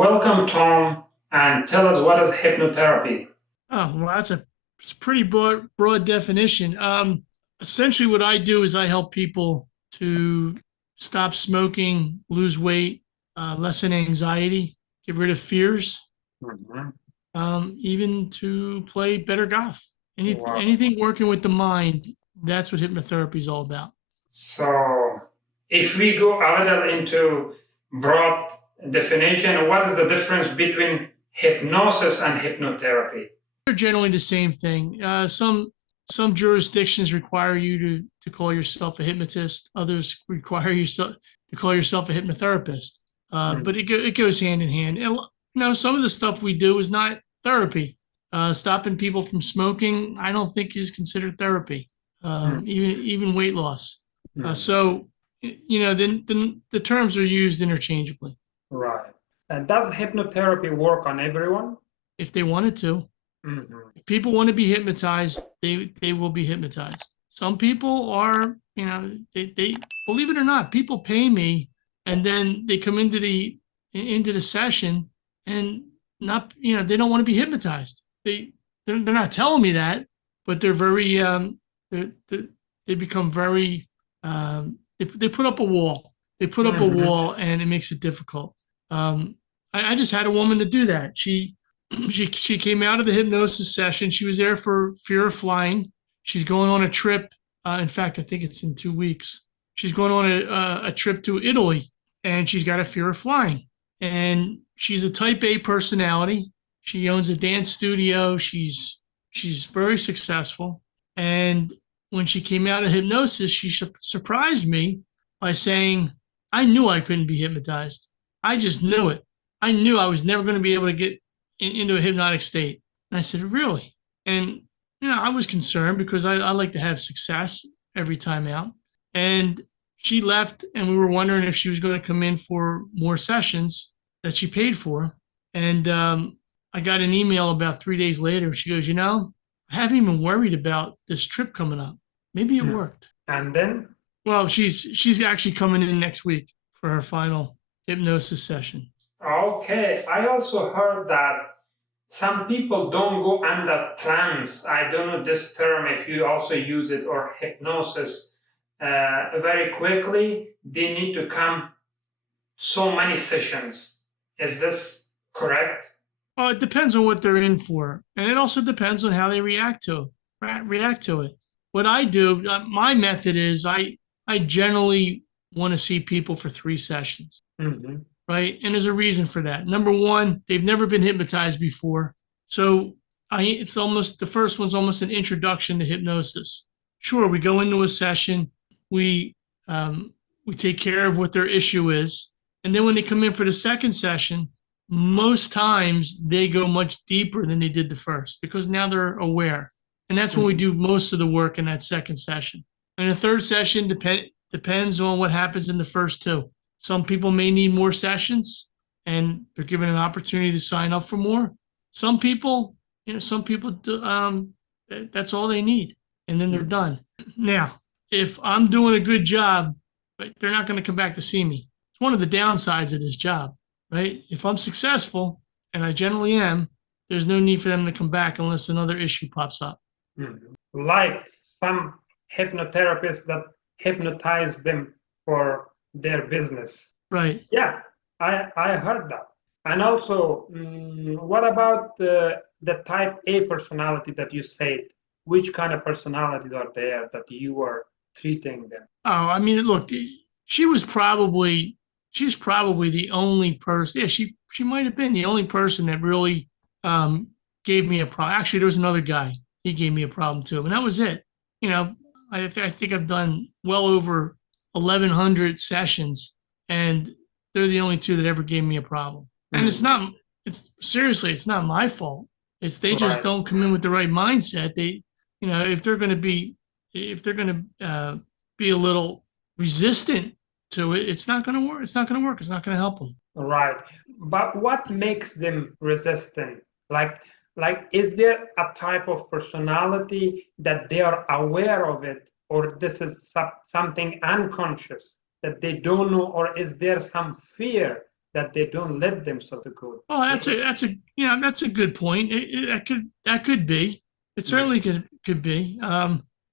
Welcome, Tom, and tell us what is hypnotherapy? Oh, well, it's a pretty broad definition. Essentially, what I do is I help people to stop smoking, lose weight, lessen anxiety, get rid of fears, Mhm. even to play better golf. Wow. Anything working with the mind, that's what hypnotherapy is all about. So, if we go a little into broad definition, what is the difference between hypnosis and hypnotherapy? They're generally the same thing. Some jurisdictions require you to call yourself a hypnotist. Others require you to call yourself a hypnotherapist. Mm. But it goes hand in hand. And some of the stuff we do is not therapy. Stopping people from smoking, I don't think is considered therapy. Mm. Even weight loss. Mm. So then the terms are used interchangeably Right. And does hypnotherapy work on everyone? if they wanted to. Mhm. If people want to be hypnotized, they will be hypnotized. Some people are, they believe it or not, people pay me and then they come into the session and not, they don't want to be hypnotized. They're not telling me that, but they're very they become very they put up a wall. They put up a Mhm. wall and it makes it difficult. Um, I just had a woman to do that. She came out of the hypnosis session. She was there for fear of flying. She's going on a trip. In fact, I think it's in 2 weeks. She's going on a trip to Italy, and she's got a fear of flying. And she's a Type A personality. She owns a dance studio. She's very successful. And when she came out of hypnosis, she surprised me by saying, "I knew I couldn't be hypnotized. I just knew it. I knew I was never going to be able to get into a hypnotic state." And I said, "Really?" And I was concerned because I like to have success every time out. And she left, and we were wondering if she was going to come in for more sessions that she paid for. And I got an email about 3 days later. She goes, I haven't even worried about this trip coming up. Maybe it Mm. worked. And then, Well, she's actually coming in next week for her final hypnosis session. okay, I also heard that some people don't go under trance. I don't know this term if you also use it or hypnosis very quickly. They need to come so many sessions. Is this correct? Well, it depends on what they're in for, and it also depends on how they react to it. What I do, my method is I generally want to see people for 3 sessions, Mm-hmm. right? And there's a reason for that. Number one, they've never been hypnotized before, so it's almost the first one's almost an introduction to hypnosis. Sure, we go into a session, we um, we take care of what their issue is, and then when they come in for the second session, most times they go much deeper than they did the first because now they're aware. And that's when we Mm-hmm. do most of the work in that second session. And the third session depends on what happens in the first two. Some people may need more sessions and they're given an opportunity to sign up for more. Some people, some people, that's all they need. And then they're done. Now, if I'm doing a good job, right, they're not going to come back to see me. It's one of the downsides of this job, right? If I'm successful, and I generally am, there's no need for them to come back unless another issue pops up. Mm-hmm. Like some hypnotherapists that hypnotize them for their business. Right. Yeah, I heard that. And also, what about the type A personality that you said? Which kind of personalities are there that you are treating them? Oh, I mean, look, she was probably she's probably the only person. Yeah, she might have been the only person that really um, gave me a problem. Actually, there was another guy. He gave me a problem too, and that was it. You know, I think I've done well over 1,100 sessions, and they're the only two that ever gave me a problem. And it's Mm. not. It's seriously, it's not my fault. It's they just Right. don't come in with the right mindset. They, if they're going to be, if they're going to be a little resistant to it, it's not going to work. It's not going to work. It's not going to help them. Right. But what makes them resistant? Like, is there a type of personality that they are aware of it, or this is something unconscious that they don't know, or is there some fear that they don't let themselves to go. Oh, that's a good point. That could be. It certainly could be.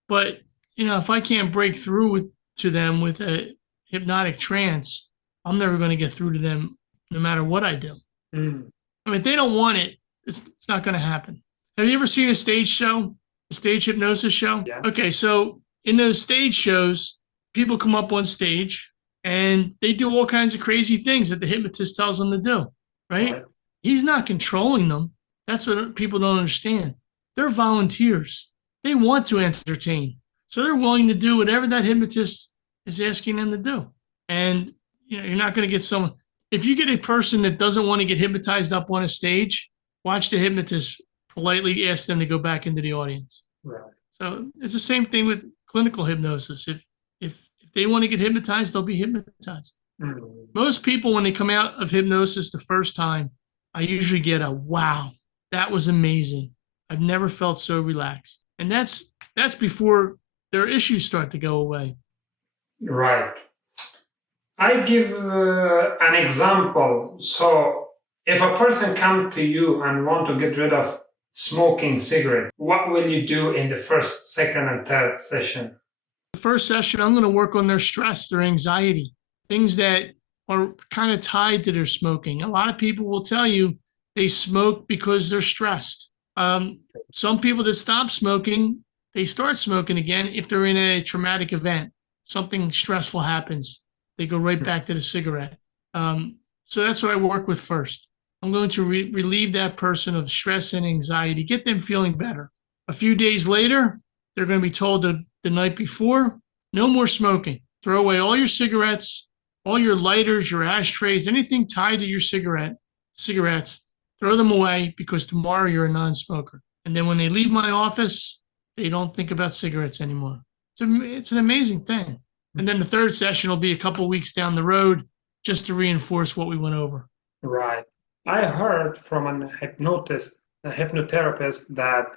But if I can't break through to them with a hypnotic trance, I'm never going to get through to them, no matter what I do. Mm. I mean, if they don't want it, it's not going to happen. Have you ever seen a stage show, a stage hypnosis show? Yeah. Okay, so in those stage shows, people come up on stage and they do all kinds of crazy things that the hypnotist tells them to do, right? He's not controlling them. That's what people don't understand. They're volunteers. They want to entertain. So they're willing to do whatever that hypnotist is asking them to do. And you're not going to get someone. If you get a person that doesn't want to get hypnotized up on a stage, watch the hypnotist politely ask them to go back into the audience. Right. So it's the same thing with clinical hypnosis. If they want to get hypnotized, they'll be hypnotized. Mm. Most people, when they come out of hypnosis the first time, I usually get a wow, that was amazing. I've never felt so relaxed. And that's before their issues start to go away. Right. I give an example. So if a person comes to you and want to get rid of smoking cigarette, what will you do in the first, second, and third session? The first session, I'm going to work on their stress, their anxiety, things that are kind of tied to their smoking. A lot of people will tell you they smoke because they're stressed. Some people that stop smoking, they start smoking again if they're in a traumatic event. Something stressful happens, they go right back to the cigarette. So that's what I work with first. I'm going to relieve that person of stress and anxiety, get them feeling better. A few days later, they're going to be told the night before, no more smoking. Throw away all your cigarettes, all your lighters, your ashtrays, anything tied to your cigarettes, throw them away because tomorrow you're a non-smoker. And then when they leave my office, they don't think about cigarettes anymore. So it's an amazing thing. And then the third session will be a couple weeks down the road just to reinforce what we went over. Right. I heard from a hypnotherapist, that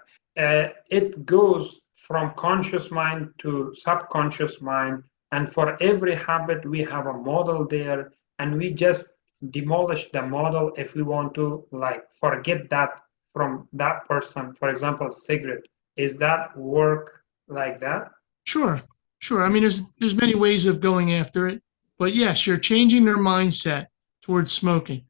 it goes from conscious mind to subconscious mind. And for every habit, we have a model there, and we just demolish the model if we want to, like, forget that from that person. For example, cigarette. Is that work like that? Sure. I mean, there's many ways of going after it, but yes, you're changing their mindset towards smoking.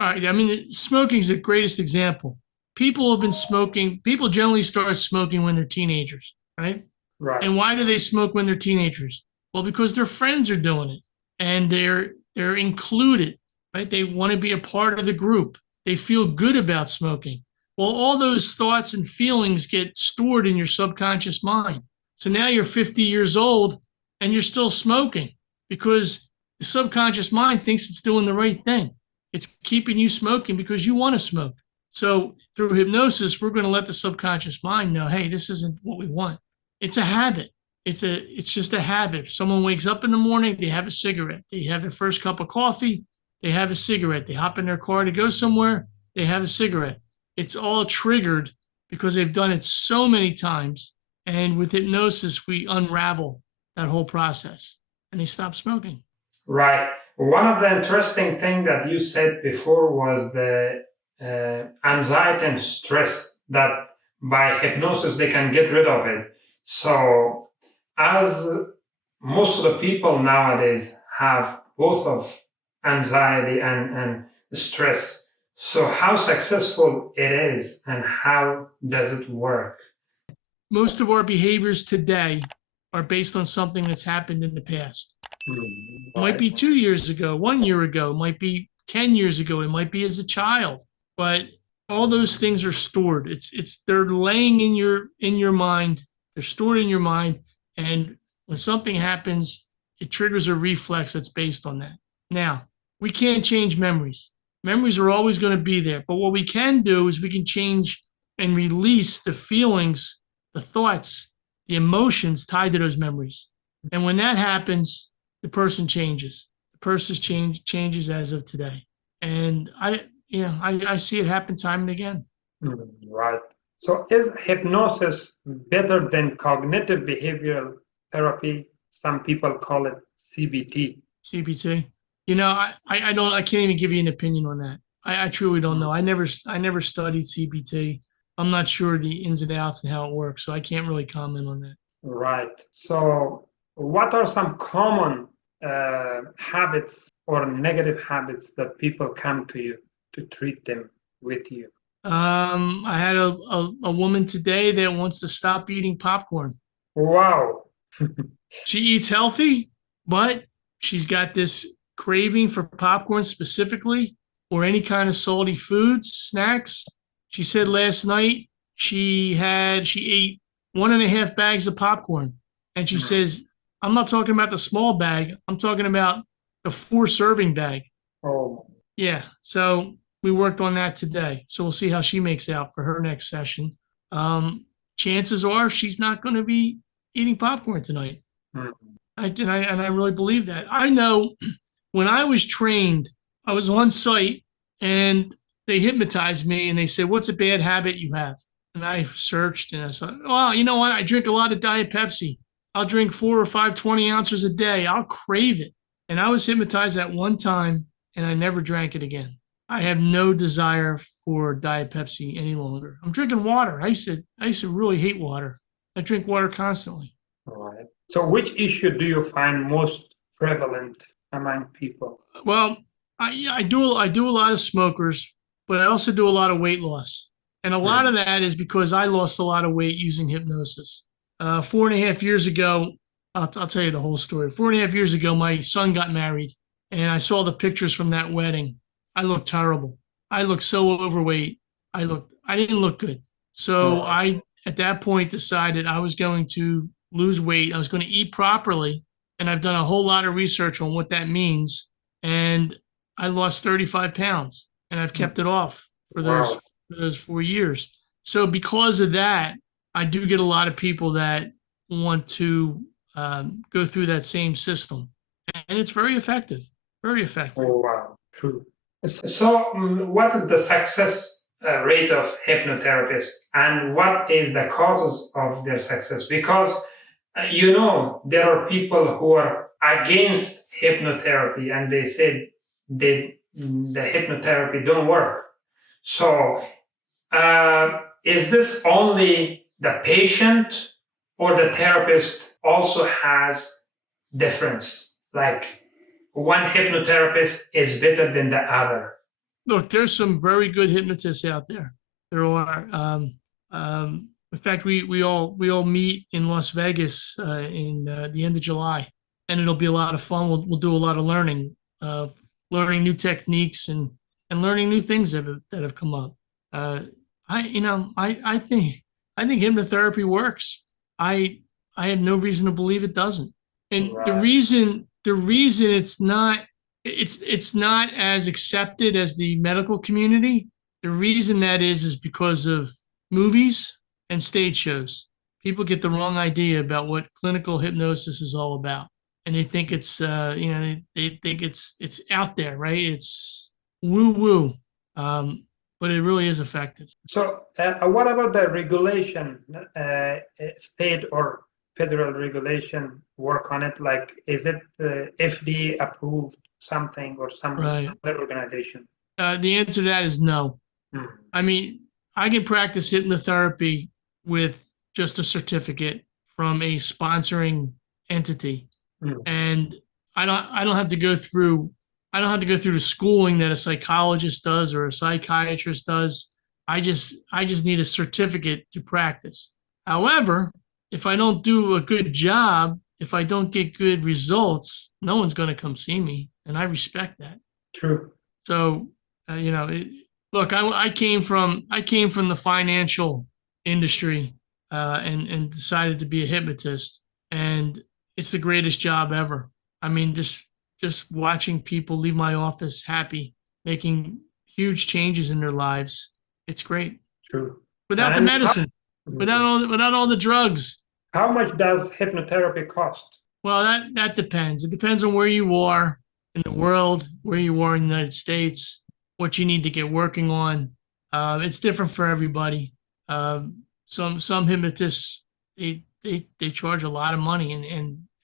All right. I mean, smoking is the greatest example. People have been smoking. People generally start smoking when they're teenagers, right? Right. And why do they smoke when they're teenagers? Well, because their friends are doing it and they're included, right? They want to be a part of the group. They feel good about smoking. Well, all those thoughts and feelings get stored in your subconscious mind. So now you're 50 years old and you're still smoking because the subconscious mind thinks it's doing the right thing. It's keeping you smoking because you want to smoke. So through hypnosis, we're going to let the subconscious mind know, hey, this isn't what we want. It's a habit. It's just a habit. If someone wakes up in the morning, they have a cigarette. They have their first cup of coffee, they have a cigarette. They hop in their car to go somewhere, they have a cigarette. It's all triggered because they've done it so many times. And with hypnosis, we unravel that whole process and they stop smoking. Right. One of the interesting things that you said before was the anxiety and stress, that by hypnosis they can get rid of it. So as most of the people nowadays have both of anxiety and stress, so how successful it is and how does it work? Most of our behaviors today are based on something that's happened in the past. It might be 2 years ago, 1 year ago, it might be 10 years ago, it might be as a child, but all those things are stored. They're laying in your mind, they're stored in your mind, and when something happens, it triggers a reflex that's based on that. Now, we can't change memories. Memories are always going to be there, but what we can do is we can change and release the feelings, the thoughts, the emotions tied to those memories. And when that happens, the person changes. The person changes as of today. And I see it happen time and again. Right. So is hypnosis better than cognitive behavioral therapy? Some people call it CBT. CBT. I can't even give you an opinion on that. I truly don't know. I never studied CBT. I'm not sure the ins and outs and how it works, so I can't really comment on that. Right. So, what are some common habits or negative habits that people come to you to treat them with you? I had a woman today that wants to stop eating popcorn. Wow. She eats healthy, but she's got this craving for popcorn specifically, or any kind of salty foods, snacks. She said last night she ate 1.5 bags of popcorn. And she says, I'm not talking about the small bag, I'm talking about the 4 serving bag. Oh, Yeah. So we worked on that today. So we'll see how she makes out for her next session. Um, Chances are she's not going to be eating popcorn tonight. mm, I really believe that. I know when I was trained, I was on site and they hypnotized me and they said, "What's a bad habit you have?" And I searched and I said, "Well, you know what? I drink a lot of Diet Pepsi. I'll drink 4 or 5 20 ounces a day. I'll crave it." And I was hypnotized at one time and I never drank it again. I have no desire for Diet Pepsi any longer. I'm drinking water. I used to really hate water. I drink water constantly. all right. So, which issue do you find most prevalent among people? Well, I do a lot of smokers, but I also do a lot of weight loss, and a lot Mm, of that is because I lost a lot of weight using hypnosis. 4.5 years ago, I'll tell you the whole story. 4.5 years ago, my son got married, and I saw the pictures from that wedding. I looked terrible. I looked so overweight. I didn't look good. So right. I, at that point, decided I was going to lose weight. I was going to eat properly, and I've done a whole lot of research on what that means. And I lost 35 pounds, and I've Mm, kept it off for those wow. for those 4 years. So because of that, I do get a lot of people that want to go through that same system, and it's very effective. Very effective. Oh, wow. True. So, what is the success rate of hypnotherapists, and what is the causes of their success? Because there are people who are against hypnotherapy, and they say the hypnotherapy don't work. So, is this only the patient, or the therapist also has difference? Like, one hypnotherapist is better than the other. Look, there's some very good hypnotists out there. There are. In fact, we all meet in Las Vegas in the end of July, and it'll be a lot of fun. We'll do a lot of learning new techniques and learning new things that have come up. Uh, I think hypnotherapy works. I I have no reason to believe it doesn't. And the Right. reason the reason it's not as accepted as the medical community. The reason that is because of movies and stage shows. People get the wrong idea about what clinical hypnosis is all about, and they think they think it's out there, right? It's woo woo, but it really is effective. So, what about the regulation, state or federal regulation work on it? Like, is it FDA approved something or some Right. other organization? The answer to that is no. Mm, I mean, I can practice hypnotherapy with just a certificate from a sponsoring entity, mm, and I don't have to go through the schooling that a psychologist does or a psychiatrist does. I just need a certificate to practice. However, if I don't do a good job, if I don't get good results, no one's going to come see me, and I respect that. true. So, look, I came from the financial industry, and decided to be a hypnotist, and it's the greatest job ever. I mean, just watching people leave my office happy, making huge changes in their lives. It's great True. without the And medicine, without all the drugs. how much does hypnotherapy cost? Well, that depends. It depends on where you are in the world, where you are in the United States, what you need to get working on. It's different for everybody. Some hypnotists they charge a lot of money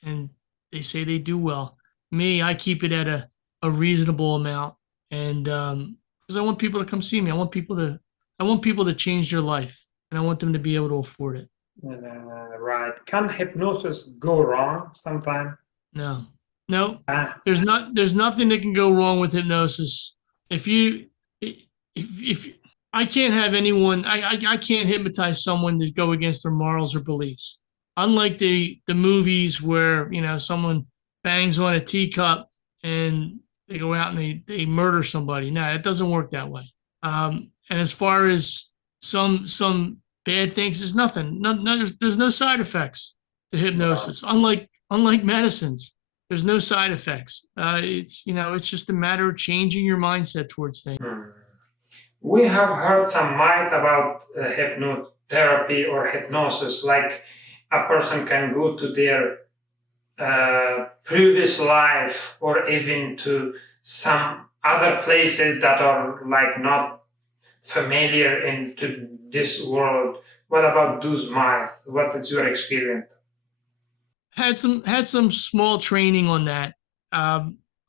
and they say they do well. Me, I keep it at a a reasonable amount. And because I want people to come see me, I want people to change their life, and I want them to be able to afford it. Right. Can hypnosis go wrong sometime? No, no, Ah, there's nothing that can go wrong with hypnosis. If you, if I can't have anyone, I can't hypnotize someone to go against their morals or beliefs. Unlike the movies where, you know, someone bangs on a teacup and they go out and they murder somebody. No, it doesn't work that way. And as far as some bad things, there's nothing. There's no side effects to wow. hypnosis. Unlike medicines, there's no side effects. It's, you know, it's just a matter of changing your mindset towards things. Hmm. We have heard some myths about hypnotherapy or hypnosis, like a person can go to their previous life or even to some other places that are like not familiar into this world. What about those myths? What is your experience? Had some small training on that. I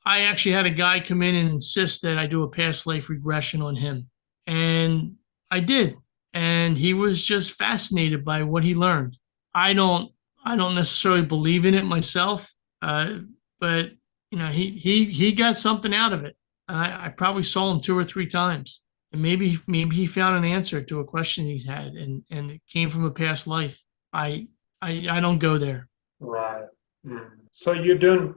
actually had a guy come in and insist that I do a past life regression on him, and I did, and he was just fascinated by what he learned. I don't I don't necessarily believe in it myself, but you know he got something out of it. I probably saw him 2 or 3 times, and maybe he found an answer to a question he's had, and it came from a past life. I I don't go there. Right. Mm. So you don't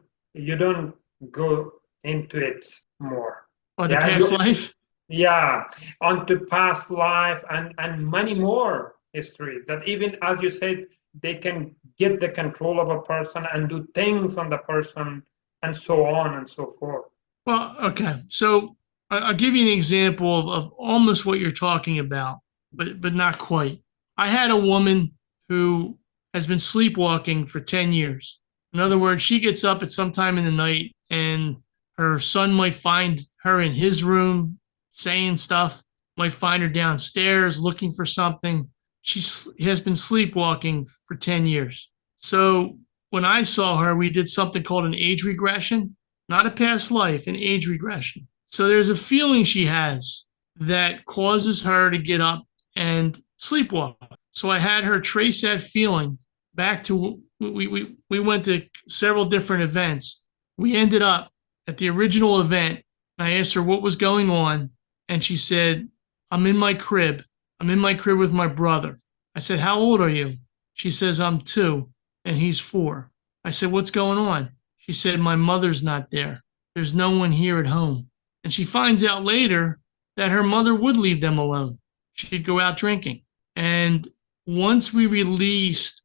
go into it more. Or the Yeah, past life? yeah, onto past life and many more histories that even as you said, they can get the control of a person and do things on the person and so on and so forth. Well, okay. So I'll give you an example of almost what you're talking about, but not quite. I had a woman who has been sleepwalking for 10 years. In other words, she gets up at some time in the night and her son might find her in his room saying stuff, might find her downstairs looking for something. She has been sleepwalking for 10 years. So when I saw her, we did something called an age regression, not a past life, an age regression. So there's a feeling she has that causes her to get up and sleepwalk. So I had her trace that feeling back to we went to several different events. We ended up at the original event. I asked her what was going on, and she said, "I'm in my crib. I'm in my crib with my brother." I said, "How old are you?" She says, "I'm 2 and he's 4." I said, "What's going on?" She said, "My mother's not there. There's no one here at home." And she finds out later that her mother would leave them alone. She'd go out drinking. And once we released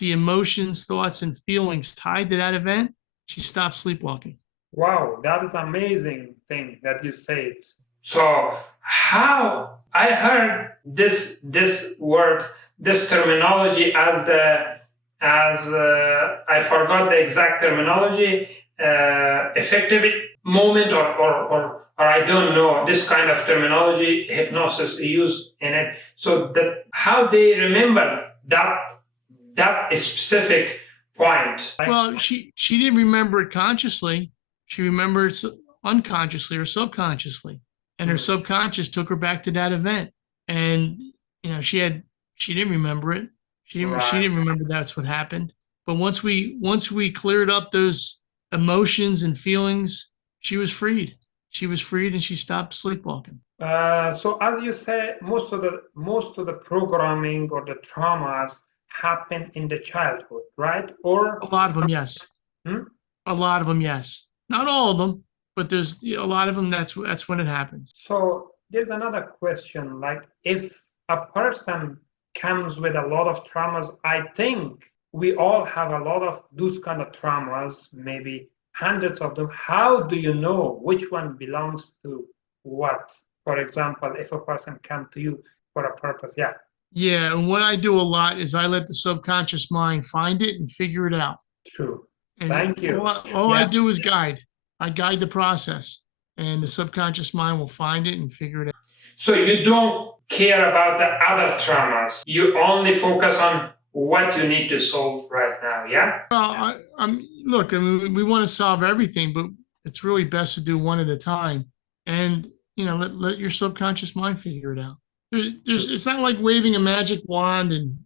the emotions, thoughts, and feelings tied to that event, she stopped sleepwalking. Wow, that is amazing thing that you said. So how I heard this word, this terminology as I forgot the exact terminology, effective moment or I don't know this kind of terminology hypnosis used in it. So that how they remember that specific point. Well, she didn't remember it consciously. She remembered it unconsciously or subconsciously, and her subconscious took her back to that event. And you know, she didn't remember it. She Right. didn't remember that's what happened. But once we cleared up those emotions and feelings, she was freed. She was freed, and she stopped sleepwalking. So as you say, most of the programming or the traumas happen in the childhood, right? A Or lot of them, yes. hmm? A lot of them, yes. Not all of them, but there's a lot of them. That's when it happens. So there's another question, like if a person comes with a lot of traumas, I think we all have a lot of those kind of traumas, maybe hundreds of them. How do you know which one belongs to what? For example, if a person comes to you for a purpose, yeah, Yeah, and what I do a lot is I let the subconscious mind find it and figure it out. true. And Thank you. all I Yeah. do is guide. I guide the process, and the subconscious mind will find it and figure it out. So you don't care about the other traumas. You only focus on what you need to solve right now, yeah? Well, I'm look. I mean, we want to solve everything, but it's really best to do one at a time, and let your subconscious mind figure it out. There's it's not like waving a magic wand and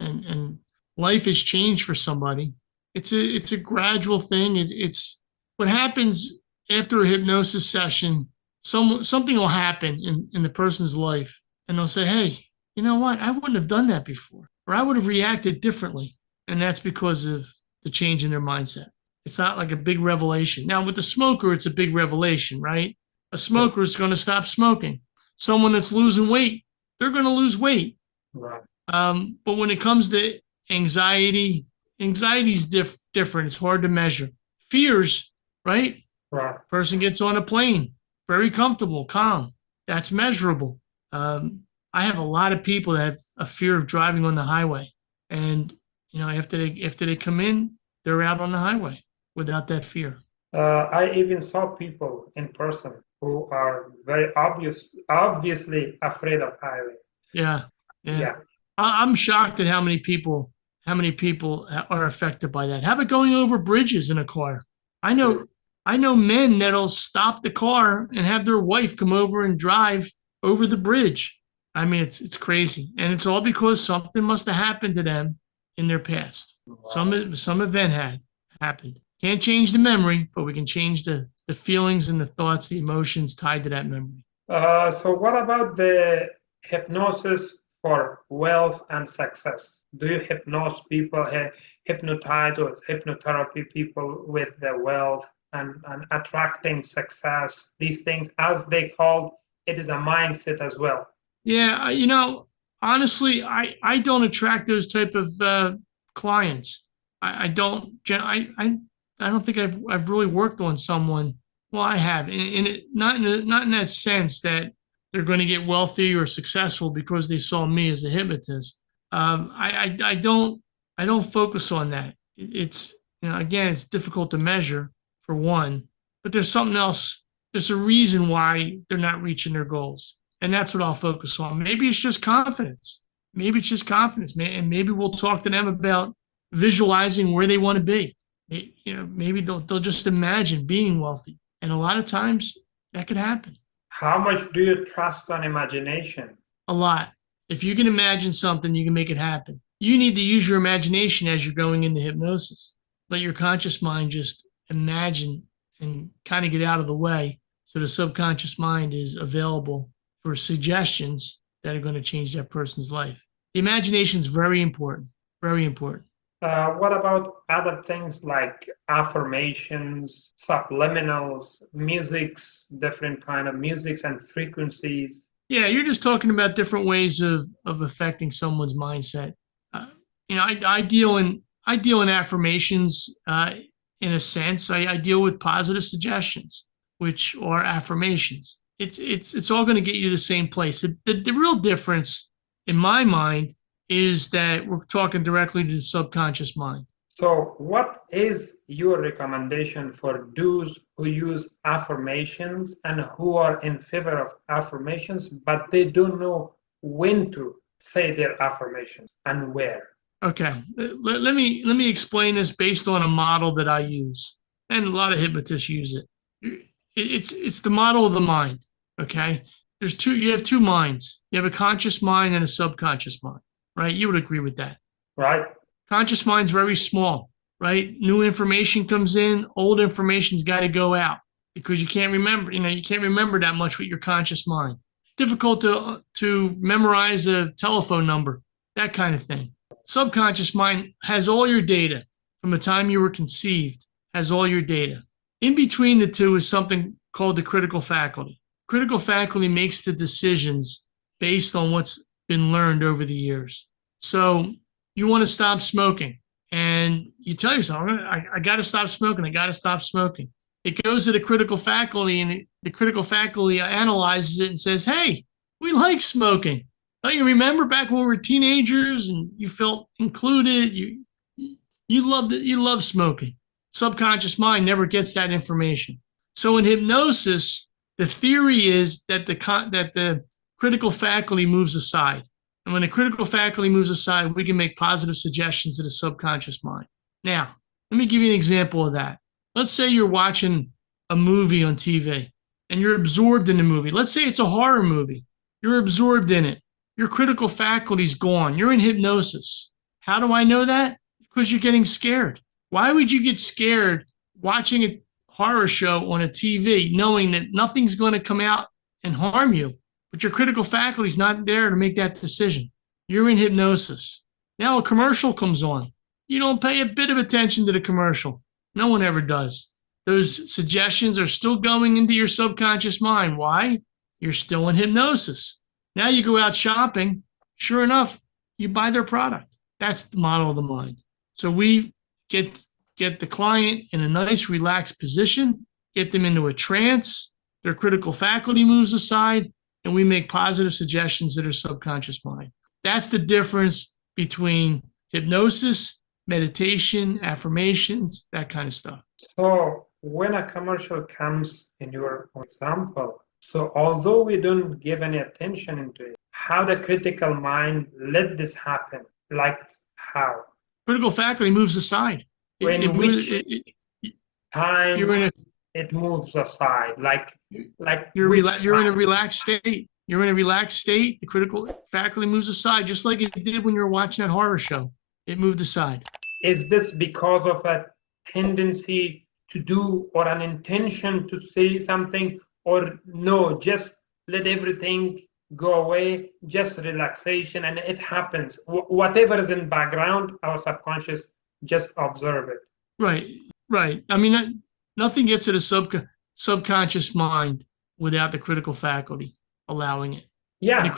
and life has changed for somebody. It's a gradual thing. It's what happens after a hypnosis session. Something will happen in the person's life, and they'll say, "Hey, you know what? I wouldn't have done that before, or I would have reacted differently." And that's because of the change in their mindset. It's not like a big revelation. Now, with the smoker, it's a big revelation, right? A smoker is going to stop smoking. Someone that's losing weight, they're going to lose weight. Right. But when it comes to anxiety, anxiety's different. It's hard to measure. Fears, right? Right. Person gets on a plane, very comfortable, calm. That's measurable. I have a lot of people that have a fear of driving on the highway, and after they come in, they're out on the highway without that fear. I even saw people in person who are very obviously afraid of highway. Yeah, yeah. Yeah. I'm shocked at how many people are affected by that. How about going over bridges in a car? I know men that'll stop the car and have their wife come over and drive over the bridge. I mean, it's crazy, and it's all because something must have happened to them in their past. Wow. Some event had happened. Can't change the memory, but we can change the feelings and the thoughts, the emotions tied to that memory. So what about the hypnosis for wealth and success? Do you hypnotize or hypnotherapy people with the wealth and attracting success? These things, as they call it, is a mindset as well. Yeah, honestly, I don't attract those type of clients. I don't. I don't think I've really worked on someone. Well, I have, not in that sense that they're going to get wealthy or successful because they saw me as a hypnotist. I don't focus on that. It's again, it's difficult to measure for one, but there's something else. There's a reason why they're not reaching their goals. And that's what I'll focus on. Maybe it's just confidence. Maybe it's just confidence. And maybe we'll talk to them about visualizing where they want to be. Maybe they'll just imagine being wealthy. And a lot of times that could happen. How much do you trust on imagination? A lot. If you can imagine something, you can make it happen. You need to use your imagination as you're going into hypnosis. Let your conscious mind just imagine and kind of get out of the way so the subconscious mind is available for suggestions that are going to change that person's life. The imagination is very important, very important. What about other things like affirmations, subliminals, musics, different kind of musics and frequencies? Yeah, you're just talking about different ways of affecting someone's mindset. I deal in affirmations in a sense. I deal with positive suggestions, which are affirmations. It's all going to get you the same place. The real difference in my mind is that we're talking directly to the subconscious mind. So what is your recommendation for those who use affirmations and who are in favor of affirmations, but they don't know when to say their affirmations and where? Okay, let me explain this based on a model that I use, and a lot of hypnotists use it. It's the model of the mind. Okay, you have two minds. You have a conscious mind and a subconscious mind, right? You would agree with that. Right. Conscious mind's very small, right? New information comes in, old information's got to go out because you can't remember. You can't remember that much with your conscious mind. Difficult to memorize a telephone number, that kind of thing. Subconscious mind has all your data from the time you were conceived, has all your data. In between the two is something called the critical faculty. Critical faculty makes the decisions based on what's been learned over the years. So you want to stop smoking, and you tell yourself, I got to stop smoking. I got to stop smoking. It goes to the critical faculty, and the critical faculty analyzes it and says, hey, we like smoking. Don't you remember back when we were teenagers and you felt included? You loved smoking. Subconscious mind never gets that information. So in hypnosis, the theory is that the critical faculty moves aside. And when the critical faculty moves aside, we can make positive suggestions to the subconscious mind. Now, let me give you an example of that. Let's say you're watching a movie on TV and you're absorbed in the movie. Let's say it's a horror movie. You're absorbed in it. Your critical faculty's gone. You're in hypnosis. How do I know that? Because you're getting scared. Why would you get scared watching a horror show on a TV knowing that nothing's going to come out and harm you, but your critical faculty's not there to make that decision? You're in hypnosis. Now a commercial comes on. You don't pay a bit of attention to the commercial. No one ever does. Those suggestions are still going into your subconscious mind. Why? You're still in hypnosis. Now you go out shopping. Sure enough, you buy their product. That's the model of the mind. So we get the client in a nice, relaxed position, get them into a trance, their critical faculty moves aside, and we make positive suggestions to their subconscious mind. That's the difference between hypnosis, meditation, affirmations, that kind of stuff. So when a commercial comes in your example, so although we don't give any attention into it, how the critical mind let this happen? Like how? Critical faculty moves aside. In which time it moves aside? You're in a relaxed state. You're in a relaxed state. The critical faculty moves aside, just like it did when you were watching that horror show. It moved aside. Is this because of a tendency to do or an intention to say something, or no, just let everything go away, just relaxation, and it happens? Whatever is in background, our subconscious just observe it. Right. I mean, nothing gets to the subconscious mind without the critical faculty allowing it. Yeah. And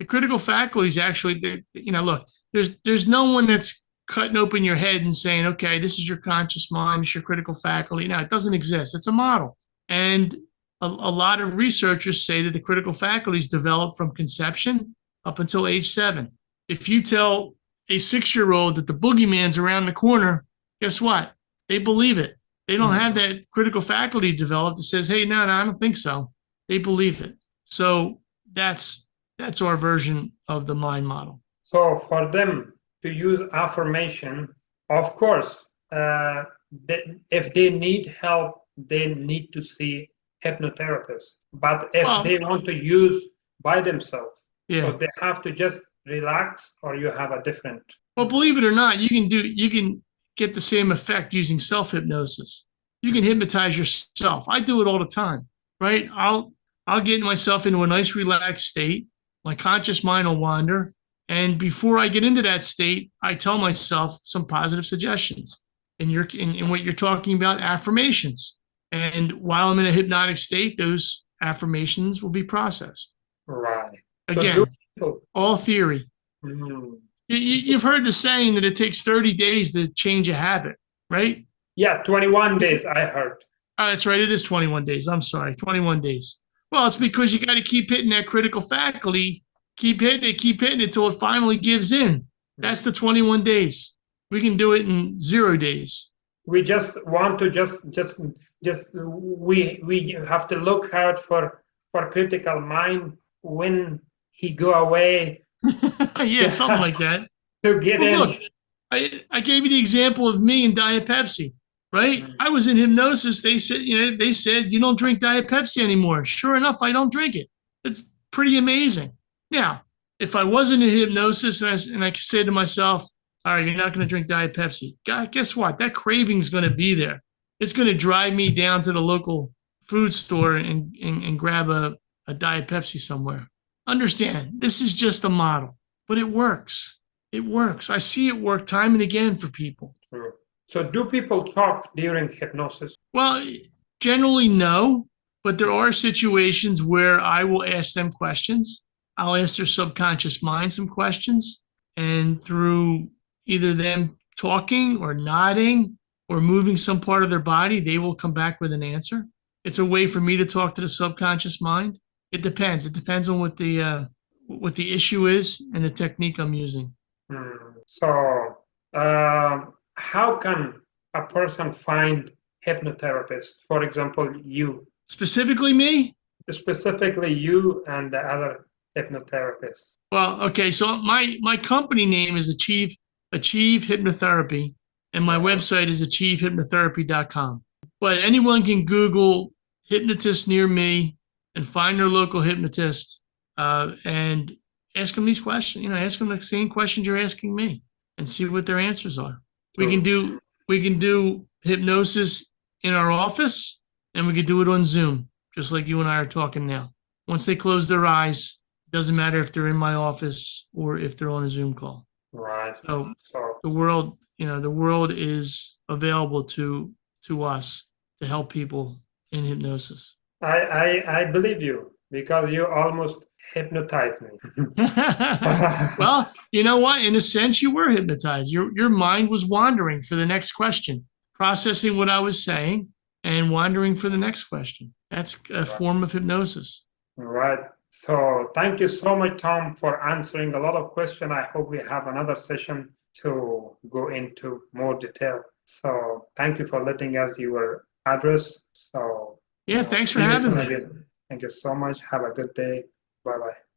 the critical faculty is actually, look, there's no one that's cutting open your head and saying, okay, this is your conscious mind, it's your critical faculty. No, it doesn't exist. It's a model. And a lot of researchers say that the critical faculties develop from conception up until age 7. If you tell a 6-year-old that the boogeyman's around the corner, guess what? They believe it. They don't have that critical faculty developed that says, hey, no, I don't think so. They believe it. So that's our version of the mind model. So for them to use affirmation, of course, if they need help, they need to see hypnotherapists. But if they want to use by themselves, so they have to just relax, or you have a different. Well, believe it or not, you can get the same effect using self-hypnosis. You can hypnotize yourself. I do it all the time, right? I'll get myself into a nice relaxed state. My conscious mind will wander. And before I get into that state, I tell myself some positive suggestions. And in what you're talking about, affirmations. And while I'm in a hypnotic state, those affirmations will be processed. Right. Again, all theory. You've heard the saying that it takes 30 days to change a habit, right? Yeah, 21 days, I heard. Oh, that's right. It is 21 days. I'm sorry, 21 days. Well, it's because you got to keep hitting that critical faculty, keep hitting it until it finally gives in. That's the 21 days. We can do it in 0 days. We just want to we have to look out for critical mind when he go away. Yeah, something like that. To get in. Look, I gave you the example of me and Diet Pepsi, right? I was in hypnosis. They said you don't drink Diet Pepsi anymore. Sure enough, I don't drink it. It's pretty amazing. Now, if I wasn't in hypnosis and I said to myself, all right, you're not going to drink Diet Pepsi. God, guess what? That craving's going to be there. It's going to drive me down to the local food store and grab a Diet Pepsi somewhere. Understand, this is just a model, but it works. It works. I see it work time and again for people. So do people talk during hypnosis? Well, generally no, but there are situations where I will ask them questions. I'll ask their subconscious mind some questions, and through either them talking or nodding or moving some part of their body, they will come back with an answer. It's a way for me to talk to the subconscious mind. It depends. It depends on what the issue is and the technique I'm using. So how can a person find hypnotherapist? For example, you. Specifically me? Specifically you and the other hypnotherapists. Well, okay. So my company name is Achieve Hypnotherapy, and my website is achievehypnotherapy.com. But anyone can Google hypnotist near me and find their local hypnotist, and ask them these questions. Ask them the same questions you're asking me, and see what their answers are. We can do hypnosis in our office, and we could do it on Zoom, just like you and I are talking now. Once they close their eyes, it doesn't matter if they're in my office or if they're on a Zoom call. Right. So So the world is available to us to help people in hypnosis. I believe you because you almost hypnotized me. Well, you know what? In a sense, you were hypnotized. Your mind was wandering for the next question, processing what I was saying and wandering for the next question. That's a form of hypnosis. Right. So thank you so much, Tom, for answering a lot of questions. I hope we have another session to go into more detail. So thank you for letting us your address. So Yeah, thanks for see you having soon me. again. Thank you so much. Have a good day. Bye bye.